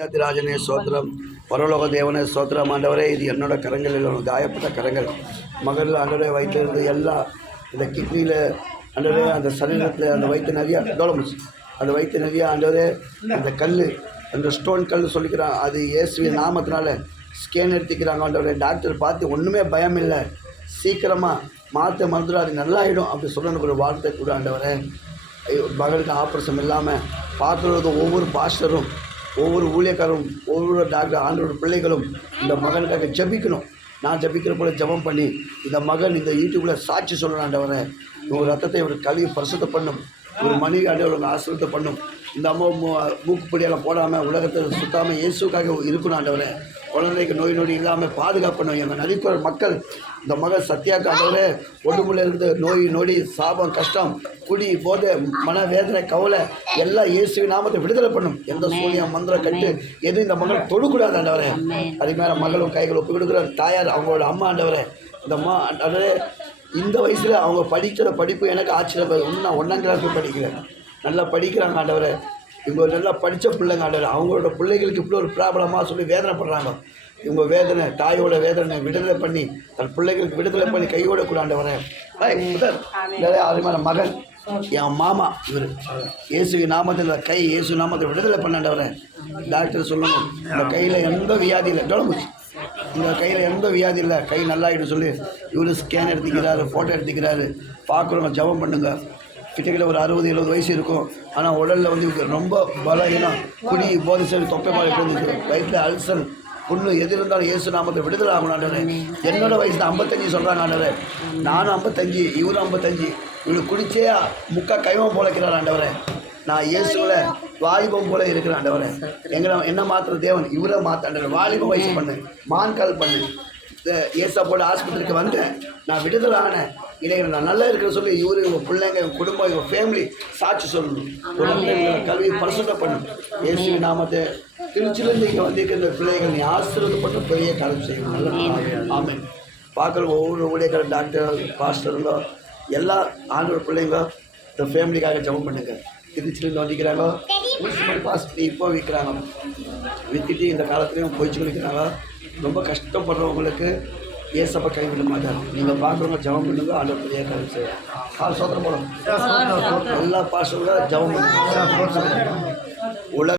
ராஜனே சோத்திரம், பரலோக தேவனே சோத்திரம். ஆண்டவரே, இது என்னோட கரங்களில் காயப்பட்ட கரங்கள். மகளில் ஆண்டவரே வயிற்றிலிருந்து எல்லாம் இந்த கிட்னியில் ஆண்டவரே, அந்த சரீரத்தில் அந்த வயிற்று நிறையா டோலமிச்சு, அந்த வயிற்று நிறையா ஆண்டவரே, அந்த கல், அந்த ஸ்டோன் கல் சொல்லிக்கிறான். அது இயேசுவின் நாமத்தினால ஸ்கேன் எடுத்துக்கிறாங்க. ஆண்டவரே, டாக்டர் பார்த்து ஒன்றுமே பயம் இல்லை, சீக்கிரமாக மாற்ற மருந்துடும், அது நல்லாயிடும் அப்படி சொல்லணும் ஒரு வார்த்தை கூட. ஆண்டவரே, மகளுக்கு ஆப்ரேஷன் இல்லாமல் பார்க்குறது ஒவ்வொரு பாஸ்டரும், ஒவ்வொரு ஊழியக்காரரும், ஒவ்வொரு டாக்டர், ஆண்டோட பிள்ளைகளும் இந்த மகனுக்காக ஜபிக்கணும். நான் ஜபிக்கிற போல ஜபம் பண்ணி இந்த மகன் இந்த யூடியூப்பில் சாட்சி சொல்லணும். ஆண்டவரே, ஒரு ரத்தத்தை ஒரு கழுவி பரிசுத்த பண்ணும், ஒரு மணி ஆண்டவர் ஆசிரியத்தை பண்ணும். இந்த அம்மா மூக்குப்படியெல்லாம் போடாமல் உலகத்தை சுத்தாமல் இயேசுக்காக இருக்கணும். ஆண்டவரே, குழந்தைக்கு நோய் நொடி இல்லாமல் பாதுகாப்பணும். எங்கள் நதிக்குற மக்கள் இந்த மகள் சத்தியாக்கு ஆண்டவரே, உடம்புல இருந்து நோய் நொடி சாபம் கஷ்டம் குடி போதை மனவேதனை கவலை எல்லாம் இயேசுவின் நாமத்தை விடுதலை பண்ணும். எந்த சூனியம் மந்திரம் கட்டு எதுவும் இந்த மகள் தொழக்கூடாது. ஆண்டவரே, அது மேலே மகளும் கைகள் ஒப்பு கொடுக்குற தாயார் அவங்களோட அம்மா. ஆண்டவரே, இந்த அம்மா ஆண்டவரே, இந்த வயசில் அவங்க படிக்கிற படிப்பு எனக்கு ஆச்சரியம். இன்னும் 1ஆம் கிளாஸ் படிக்கிறேன், நல்லா படிக்கிறாங்க. ஆண்டவரே, இவங்க நல்லா படித்த பிள்ளைங்க. ஆண்டவரே, அவங்களோட பிள்ளைகளுக்கு இப்படி ஒரு ப்ராப்ளமாக சொல்லி வேதனைப்படுறாங்க. இவங்க வேதனை, தாயோட வேதனை விடுதலை பண்ணி தன் பிள்ளைகளுக்கு விடுதலை பண்ணி கையோட கூட. ஆண்டவரே, அருமையான மகன், என் மாமா இவர் இயேசு நாமத்தில் கை இயேசு நாமத்தில் விடுதலை பண்ணாண்டவரே. டாக்டர் சொல்லணும், இந்த கையில் எந்த வியாதி இல்லை, டொலமுச்சு, இந்த கையில் எந்த வியாதி இல்லை, கை நல்லாயிடும் சொல்லி இவர் ஸ்கேன் எடுத்துக்கிறாரு, ஃபோட்டோ எடுத்துக்கிறாரு. பார்க்குறவங்க ஜபம் பண்ணுங்க. கிட்டக்கிட்ட ஒரு 60-70 வயசு இருக்கும். ஆனால் உடலில் வந்து ரொம்ப பலகீனம், குடி போதை சரி தொப்பை மாதிரி இருந்துச்சு, வயிற்றில் அல்சர் புண்ணு எது இருந்தாலும் இயேசு நாமத்தை விடுதலை ஆகணும். ஆண்டவரே, என்னோட வயசு தான் 55 சொல்கிறாங்க. ஆண்டவரே, நானும் 55, இவரும் 55. இவரு குடிச்சே முக்கா கைவம் போலக்கிறார். ஆண்டவரே, நான் இயேசுவில் வாலிபம் போல இருக்கிறேன். ஆண்டவரே, என்ன மாத்திர தேவன் இவரை மாற்ற வாலிபம் வயசு பண்ணு, மான்கால் பண்ணு. ஏசா போல ஆஸ்பத்திரிக்கு வந்தேன், நான் விடுதலை ஆனேன், இன்றைக்கி நான் நல்லா இருக்கிற சொல்லி இவரு, இவங்க பிள்ளைங்க, இவங்க குடும்பம், இவங்க ஃபேமிலி சாட்சி சொல்லணும். கல்வி பரிசுத்த பண்ணும். இயேசு நாமத்தை திருச்சிலேருந்து இங்கே வந்திருக்கிற இந்த பிள்ளைகள் நீ ஆசீர்வாதப்பட்டு பெரிய காலம் செய்யணும். நல்ல ஆமென். பார்க்குற ஒவ்வொரு ஊழியக்கார டாக்டர் பாஸ்டருங்க எல்லா ஆண்டோட பிள்ளைங்க இந்த ஃபேமிலிக்காக ஜபம் பண்ணுங்க. திருச்சிலேருந்து வந்திக்கிறாங்க, பாஸ்டர் இப்போ விற்கிறாங்க, விற்றுட்டு இந்த காலத்துலேயும் போய்ச்சி கொடுக்குறாங்க. ரொம்ப கஷ்டப்படுறவங்களுக்கு ஏசப்பா கைவிட மாட்டார். நீங்கள் பார்க்குறவங்க ஜபம் பண்ணுங்க, ஆண்டவர் பெரிய காரியம் செய்யும். சோத்திரம் போடும் எல்லா பாஸ்டரும் ஜபம் பண்ணுங்க. உலக